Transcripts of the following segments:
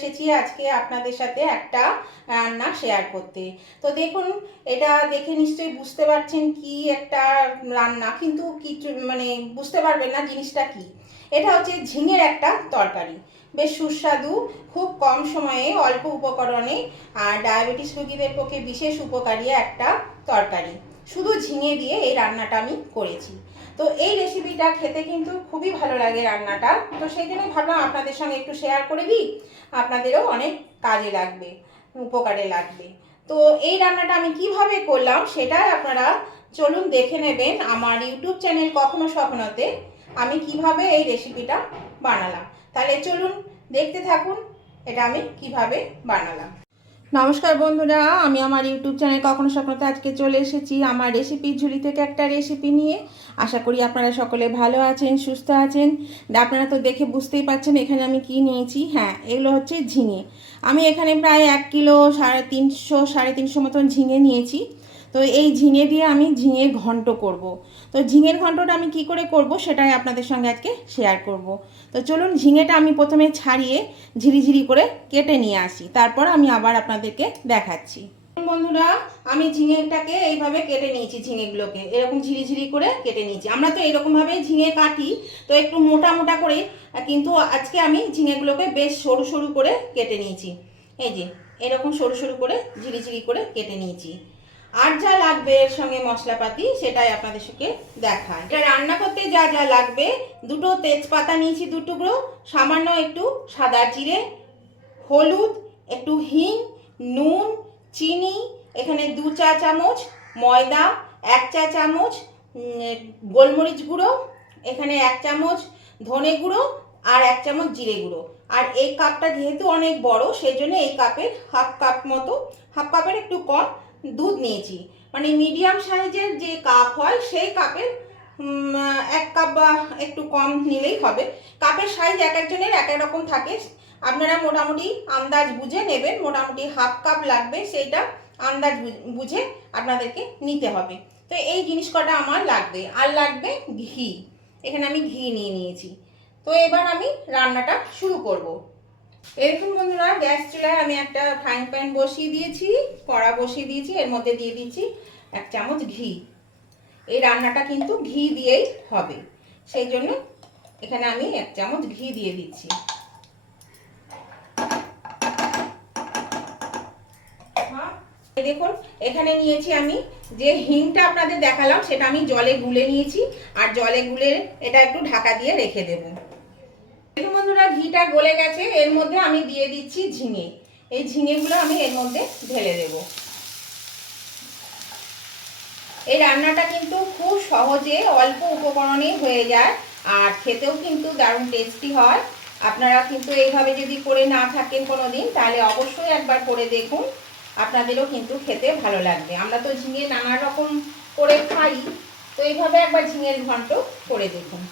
এসেছি আজকে আপনাদের সাথে একটা রান্না শেয়ার করতে। তো দেখুন, এটা দেখে নিশ্চয়ই বুঝতে পারছেন কি একটা রান্না, কিন্তু কিছু মানে বুঝতে পারবেন না জিনিসটা কি। এটা হচ্ছে ঝিঙের একটা তরকারি। বেশ সুস্বাদু, খুব কম সময়ে, অল্প উপকরণে, আর ডায়াবেটিস রোগীদের পক্ষে বিশেষ উপকারী একটা তরকারি। শুধু ঝিঙে দিয়ে এই রান্নাটা আমি করেছি। তো এই রেসিপিটা খেতে কিন্তু খুবই ভালো লাগে রান্নাটা। তো সেই জন্য ভাবলাম আপনাদের সঙ্গে একটু শেয়ার করে দিই। আপনাদেরও অনেক কাজে লাগবে, উপকারে লাগবে। তো এই রান্নাটা আমি কীভাবে করলাম সেটা আপনারা চলুন দেখে নেবেন আমার ইউটিউব চ্যানেল কখনো স্বপ্নতে আমি কীভাবে এই রেসিপিটা বানালাম। তাহলে চলুন দেখতে থাকুন, এটা আমি কীভাবে বানালাম। নমস্কার বন্ধুরা, আমি আমার ইউটিউব চ্যানেল কখনো স্বপ্নতে আজকে চলে এসেছি আমার রেসিপি ঝুলি থেকে একটা রেসিপি নিয়ে। আশা করি আপনারা সকলে ভালো আছেন, সুস্থ আছেন। আপনারা তো দেখে বুঝতেই পারছেন এখানে আমি কি নিয়েছি। হ্যাঁ এগুলো হচ্ছে ঝিঙে। আমি এখানে প্রায় এক কিলো সাড়ে তিনশো সাড়ে তিনশো মতন ঝিঙে নিয়েছি। তো এই ঝিঙে দিয়ে আমি ঝিঙে ঘন্ট করব। তো ঝিঙের ঘন্টটা আমি কি করে করব সেটাই আপনাদের সঙ্গে আজকে শেয়ার করব। তো চলুন ঝিঙেটা আমি প্রথমে ছাড়িয়ে ঝিরিঝিরি করে কেটে নিয়ে আসি, তারপর আমি আবার আপনাদেরকে দেখাচ্ছি। বন্ধুরা, আমি ঝিঙেটাকে এইভাবে কেটে নিয়েছি, ঝিঙেগুলোকে। এরকম ঝিরিঝিরি করে কেটে নিয়েছি। আমরা তো এরকমভাবে ঝিঙে কাটি, তো একটু মোটা মোটা করে, কিন্তু আজকে আমি ঝিঙেগুলোকে বেশ সরু সরু করে কেটে নিয়েছি। এই যে, এরকম সরু সরু করে ঝিরিঝিরি করে কেটে নিয়েছি। আর যা লাগবে এর সঙ্গে মশলাপাতি সেটাই আপনাদের সঙ্গে দেখায় এটা রান্না করতে যা যা লাগবে, দুটো তেজপাতা নিয়েছি দু টুকরো, সামান্য একটু সাদা জিরে, হলুদ, একটু হিং, নুন, চিনি, এখানে দু চা চামচ ময়দা, এক চা চামচ গোলমরিচ গুঁড়ো, এখানে এক চামচ ধনে গুঁড়ো আর এক চামচ জিরে গুঁড়ো। আর এই কাপটা যেহেতু অনেক বড়, সেই জন্য এই কাপের হাফ কাপ মতো, হাফ কাপের একটু কম দুধ নিয়েছি। মানে মিডিয়াম সাইজের যে কাপ হয়, সেই কাপের এক কাপ বা একটু কম নিলেই হবে। কাপের সাইজ এক একজনের এক এক রকম থাকে। আপনারা মোটামুটি আন্দাজ বুঝে নেবেন, মোটামুটি হাফ কাপ লাগবে, সেইটা আন্দাজ বুঝে আপনাদেরকে নিতে হবে। তো এই জিনিস কটা আমার লাগবে। আর লাগবে ঘি। এখানে আমি ঘি নিয়ে নিয়েছি। তো এবার আমি রান্নাটা শুরু করব। এরকম বন্ধুরা, গ্যাস চুলায় আমি একটা ফ্রাইং প্যান বসিয়ে দিয়েছি, কড়া বসিয়ে দিয়েছি, এর মধ্যে দিয়ে দিচ্ছি এক চামচ ঘি। এই রান্নাটা কিন্তু ঘি দিয়েই হবে। সেই জন্য এখানে আমি এক চামচ ঘি দিয়ে দিচ্ছি। দেখুন, এখানে নিয়েছি আমি যে হিংটা আপনাদের দেখালাম, সেটা আমি জলে গুলে নিয়েছি, আর জলে গুলে এটা একটু ঢাকা দিয়ে রেখে দেব। দেখুন বন্ধুরা, ঘিটা গলে গেছে। এর মধ্যে আমি দিয়ে দিচ্ছি ঝিঙে। এই ঝিঙেগুলো আমি এর মধ্যে ঢেলে দেব। এই রান্নাটা কিন্তু খুব সহজে অল্প উপকরণে হয়ে যায়, আর খেতেও কিন্তু দারুণ টেস্টি হয়। আপনারা কিন্তু এইভাবে যদি করে না থাকেন কোনো দিন তাহলে অবশ্যই একবার করে দেখুন। আপনাদেরও কিন্তু খেতে ভালো লাগবে। আমরা তো ঝিঙে নানা রকম করে খাই, তো এইভাবে একবার ঝিঙের ঘন্ট করে দেখুন।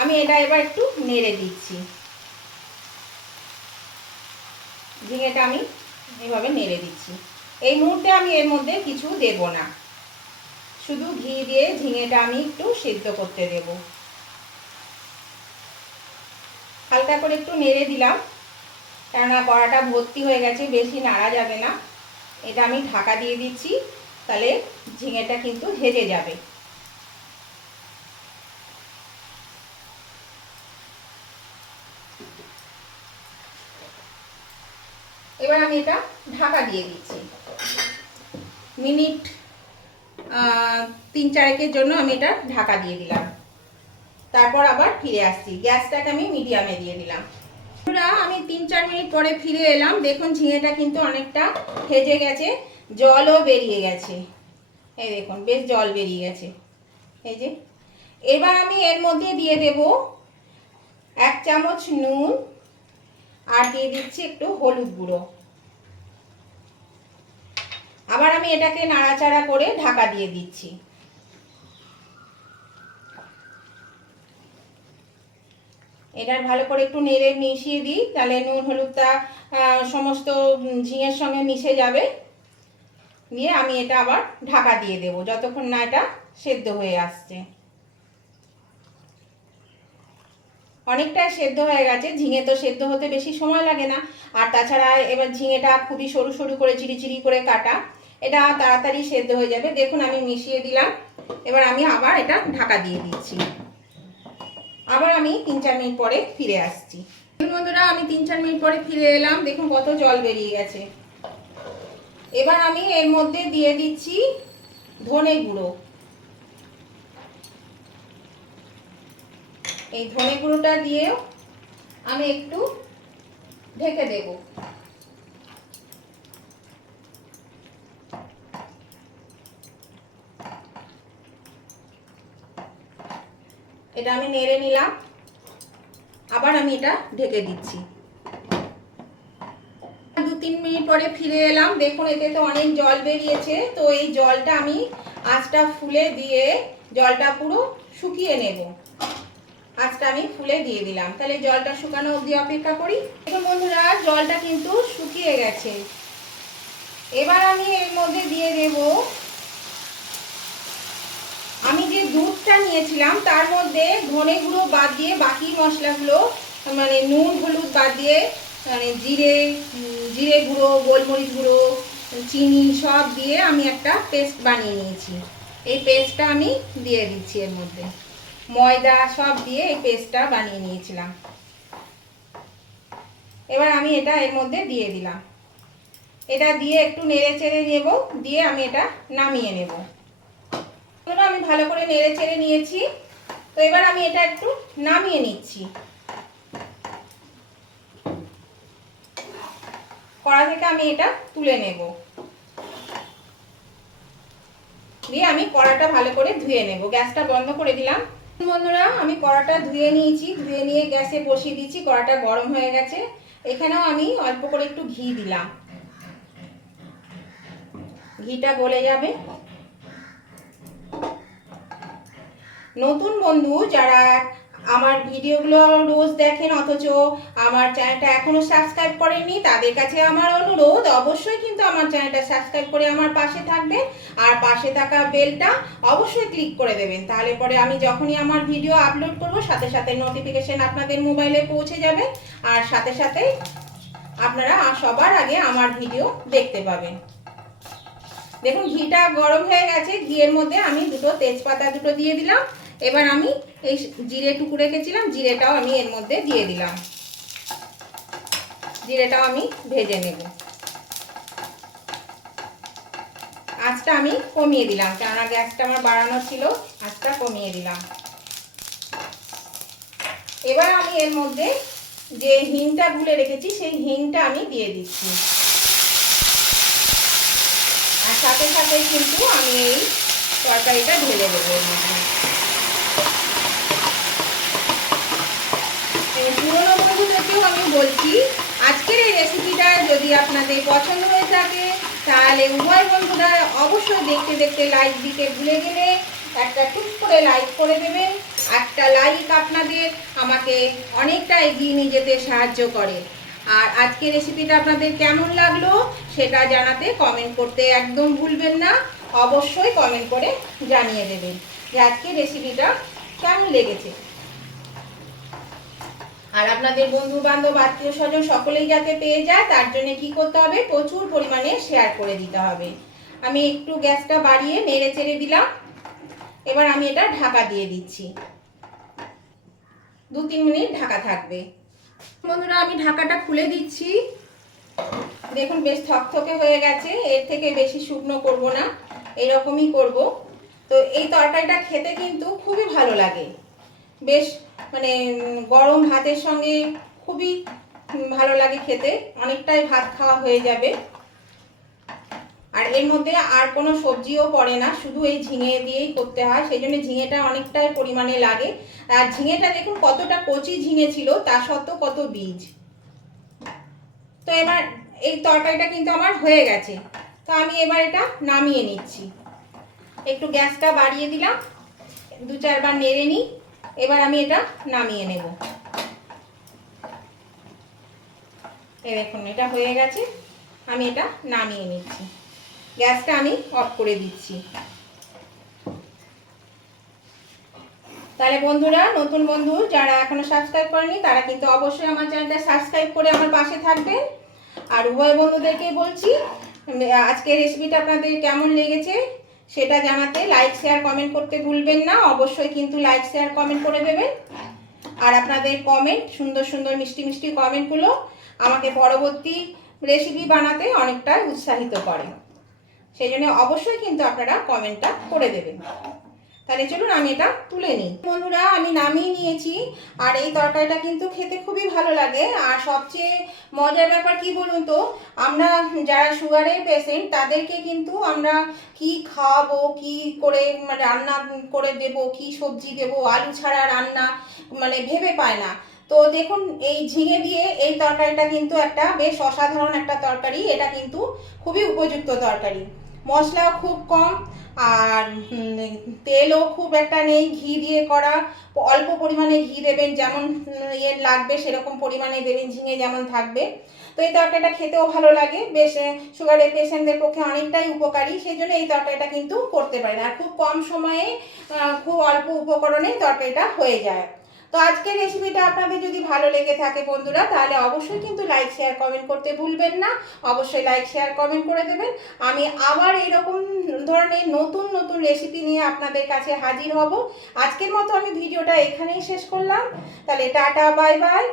আমি এটা এবার একটু নেড়ে দিচ্ছি। ঝিঙেটা আমি এইভাবে নেড়ে দিচ্ছি। এই মুহূর্তে আমি এর মধ্যে কিছু দেব না। শুধু ঘি দিয়ে ঝিঙেটা আমি একটু সিদ্ধ করতে দেব। হালকা করে একটু নেড়ে দিলাম। কেননা কড়াটা ভর্তি হয়ে গেছে, বেশি নাড়া যাবে না। এটা আমি ঢাকা দিয়ে দিচ্ছি, তাহলে ঝিঙেটা কিন্তু ভেজে যাবে। এবার আমি এটা ঢাকা দিয়ে দিচ্ছি। মিনিট তিন চারেকের জন্য আমি এটা ঢাকা দিয়ে দিলাম। তারপর আবার ফিরে আসছি। গ্যাসটাকে আমি মিডিয়ামে দিয়ে দিলাম। আমি তিন চার মিনিট পরে ফিরে এলাম। দেখুন, ঝিঙেটা কিন্তু অনেকটা ভেজে গেছে, জলও বেরিয়ে গেছে। এই দেখুন, বেশ জল বেরিয়ে গেছে। এই যে, এবার আমি এর মধ্যে দিয়ে দেব এক চামচ নুন আর দিয়ে দিচ্ছি একটু হলুদ গুঁড়ো। আবার আমি এটাকে নাড়াচাড়া করে ঢাকা দিয়ে দিচ্ছি। এটার ভালো করে একটু নেড়ে মিশিয়ে দিই, তাহলে নুন, হলুদটা সমস্ত ঝিঙের সঙ্গে মিশে যাবে। দিয়ে আমি এটা আবার ঢাকা দিয়ে দেব, যতক্ষণ না এটা সেদ্ধ হয়ে আসছে। অনেকটাই সেদ্ধ হয়ে গেছে, ঝিঙে তো সেদ্ধ হতে বেশি সময় লাগে না। আর তাছাড়া এবার ঝিঙেটা খুবই সরু সরু করে চিরি করে কাটা। এটা তাড়াতাড়ি সেদ্ধ হয়ে যাবে। দেখুন, আমি মিশিয়ে দিলাম। এবার আমি আবার এটা ঢাকা দিয়ে দিচ্ছি। আবার আমি তিন চার মিনিট পরে ফিরে আসছি। বন্ধুরা, আমি তিন চার মিনিট পরে ফিরে এলাম। দেখুন কত জল বেরিয়ে গেছে। এবার আমি এর মধ্যে দিয়ে দিচ্ছি ধনে গুঁড়ো। এই ধনে গুঁড়োটা দিয়েও আমি একটু ঢেকে দেব। এটা আমি নেড়ে নিলাম। আবার আমি এটা ঢেকে দিচ্ছি। দু তিন মিনিট পরে ফিরে এলাম। দেখুন, এতে তো অনেক জল বেরিয়েছে। তো এই জলটা আমি আঁচটা ফুলে দিয়ে জলটা পুরো শুকিয়ে নেব। আঁচটা আমি ফুলে দিয়ে দিলাম। তাহলে জলটা শুকানো অবধি অপেক্ষা করি। দেখুন বন্ধুরা, জলটা কিন্তু শুকিয়ে গেছে। এবার আমি এর মধ্যে দিয়ে দেব। আমি যে দুধটা নিয়েছিলাম, তার মধ্যে ধনে গুঁড়ো বাদ দিয়ে বাকি মশলাগুলো মানে নুন, হলুদ বাদ দিয়ে মানে জিরে জিরে গুঁড়ো, গোলমরিচ গুঁড়ো, চিনি সব দিয়ে আমি একটা পেস্ট বানিয়ে নিয়েছি। এই পেস্টটা আমি দিয়ে দিচ্ছি এর মধ্যে। ময়দা সব দিয়ে এই পেস্টটা বানিয়ে নিয়েছিলাম। এবার আমি এটা এর মধ্যে দিয়ে দিলাম। এটা দিয়ে একটু নেড়ে চেড়ে নেব, দিয়ে আমি এটা নামিয়ে নেব। আমি ভালো করে নেড়ে চেড়ে নিয়েছি। তো এবার আমি এটা একটু নামিয়ে নিচ্ছি। কড়া থেকে আমি এটা তুলে নেব। দিয়ে আমি কড়াটা ভালো করে ধুয়ে নেব। গ্যাসটা বন্ধ করে দিলাম। বন্ধুরা, আমি কড়াটা ধুয়ে নিয়েছি। ধুয়ে নিয়ে গ্যাসে বসিয়ে দিয়েছি, কড়াটা গরম হয়ে গেছে। এখানেও আমি অল্প করে একটু ঘি দিলাম। ঘিটা গলে যাবে। নতুন বন্ধু যারা আমার ভিডিওগুলো রোজ দেখেন, অথচ আমার চ্যানেলটা এখনও সাবস্ক্রাইব করেননি, তাদের কাছে আমার অনুরোধ, অবশ্যই কিন্তু আমার চ্যানেলটা সাবস্ক্রাইব করে আমার পাশে থাকবেন। আর পাশে থাকা বেলটা অবশ্যই ক্লিক করে দেবেন, তাহলে পরে আমি যখনই আমার ভিডিও আপলোড করব, সাথে সাথে নোটিফিকেশন আপনাদের মোবাইলে পৌঁছে যাবে। আর সাথে সাথে আপনারা সবার আগে আমার ভিডিও দেখতে পাবেন। দেখুন, ঘিটা গরম হয়ে গেছে, ঘিয়ের মধ্যে আমি দুটো তেজপাতা দুটো দিয়ে দিলাম। এবার আমি এই জিরে টুকু রেখেছিলাম, জিরেটাও আমি এর মধ্যে দিয়ে দিলাম। জিরেটাও আমি ভেজে নেব। আঁচটা আমি কমিয়ে দিলাম কেননা গ্যাসটা আমার বাড়ানো ছিল, আঁচটা কমিয়ে দিলাম। এবার আমি এর মধ্যে যে হিংটা গুলে রেখেছি, সেই হিংটা আমি দিয়ে দিচ্ছি। আর সাথে সাথে কিন্তু আমি এই তরকারিটা ঢেলে দেবো এর মধ্যে। পুরোনো বন্ধুদেরকেও আমি বলছি, আজকের এই রেসিপিটা যদি আপনাদের পছন্দ হয়ে থাকে, তাহলে উভয় বন্ধুরা অবশ্যই দেখতে দেখতে লাইক দিতে ভুলে গেলে একটা টুক করে লাইক করে দেবেন, একটা লাইক আপনাদের আমাকে অনেকটা এগিয়ে নিয়ে যেতে সাহায্য করে। আর আজকের রেসিপিটা আপনাদের কেমন লাগল সেটা জানাতে কমেন্ট করতে একদম ভুলবেন না, অবশ্যই কমেন্ট করে জানিয়ে দেবেন যে আজকের রেসিপিটা কেমন লেগেছে। আর আপনাদের বন্ধু বান্ধব আত্মীয় স্বজন সকলেই যাতে পেয়ে যায়, তার জন্য কি করতে হবে? প্রচুর পরিমাণে শেয়ার করে দিতে হবে। আমি একটু গ্যাসটা বাড়িয়ে নেড়ে চেড়ে দিলাম। এবার আমি এটা ঢাকা দিয়ে দিচ্ছি। দু তিন মিনিট ঢাকা থাকবে। বন্ধুরা, আমি ঢাকাটা খুলে দিচ্ছি। দেখুন, বেশ থকথকে হয়ে গেছে। এর থেকে বেশি শুকনো করব না। এরকমই করব। তো এই তরকারিটা খেতে কিন্তু খুবই ভালো লাগে। বেশ মানে গরম ভাতের সঙ্গে খুবই ভালো লাগে খেতে। অনেকটাই ভাত খাওয়া হয়ে যাবে। আর এর মধ্যে আর কোনো সবজিও পড়ে না, শুধু এই ঝিঙে দিয়েই করতে হয়। সেই জন্য ঝিঙেটা অনেকটাই পরিমাণে লাগে। আর ঝিঙেটা দেখুন কতটা কচি ঝিঙে ছিল, তা সত্ত্বেও কত বীজ। তো এবার এই তরকারিটা কিন্তু আমার হয়ে গেছে। তো আমি এবার এটা নামিয়ে নিচ্ছি। একটু গ্যাসটা বাড়িয়ে দিলাম। দু চারবার নেড়ে নিই। এবার আমি এটা নামিয়ে নেব। এই দেখুন এটা হয়ে গেছে। আমি এটা নামিয়ে নিচ্ছি। গ্যাসটা আমি অফ করে দিচ্ছি। তাহলে বন্ধুরা নতুন বন্ধু যারা এখনও সাবস্ক্রাইব করেনি তারা কিন্তু অবশ্যই আমার চ্যানেলটা সাবস্ক্রাইব করে আমার পাশে থাকবেন। আর উভয় বন্ধুদেরকে বলছি উম, আজকের রেসিপিটা আপনাদের কেমন লেগেছে? সেটা জানাতে লাইক শেয়ার কমেন্ট করতে ভুলবেন না। অবশ্যই কিন্তু লাইক শেয়ার কমেন্ট করে দেবেন। আর আপনাদের কমেন্ট সুন্দর সুন্দর, মিষ্টি মিষ্টি কমেন্টগুলো আমাকে পরবর্তী রেসিপি বানাতে অনেকটাই উৎসাহিত করে। সেই জন্য অবশ্যই কিন্তু আপনারা কমেন্টটা করে দেবেন। তাহলে চলুন আমি এটা তুলে নিই। বন্ধুরা, আমি নামিয়ে নিয়েছি। আর এই তরকারিটা কিন্তু খেতে খুবই ভালো লাগে। আর সবচেয়ে মজার ব্যাপার কি বলুন তো, আমরা যারা সুগারের পেশেন্ট তাদেরকে কিন্তু আমরা কি খাওয়াবো, কি করে রান্না করে দেব, কি সবজি দেবো, আলু ছাড়া রান্না মানে ভেবে পায় না। তো দেখুন, এই ঝিঙে দিয়ে এই তরকারিটা কিন্তু একটা বেশ অসাধারণ একটা তরকারি। এটা কিন্তু খুবই উপযুক্ত তরকারি। মশলাও খুব কম। আর তেলও খুব একটা নেই, ঘি দিয়ে করা। অল্প পরিমাণে ঘি দেবেন, যেমন ইয়ে লাগবে, সেরকম পরিমাণে দেবেন, ঝিঙে যেমন থাকবে। তো এই তরকারিটা খেতেও ভালো লাগে। বেশ সুগারের পেশেন্টদের পক্ষে অনেকটাই উপকারী সেই জন্য এই তরকারিটা কিন্তু করতে পারেন। আর খুব কম সময়ে খুব অল্প উপকরণে তরকারিটা হয়ে যায়। তো আজকের রেসিপিটা আপনাদের যদি ভালো লেগে থাকে বন্ধুরা, তাহলে অবশ্যই কিন্তু লাইক শেয়ার কমেন্ট করতে ভুলবেন না। অবশ্যই লাইক শেয়ার কমেন্ট করে দেবেন। আমি আবার এরকম ধরনের নতুন নতুন রেসিপি নিয়ে আপনাদের কাছে হাজির হব। আজকের মতো আমি ভিডিওটা এখানেই শেষ করলাম। তাহলে টাটা বাই বাই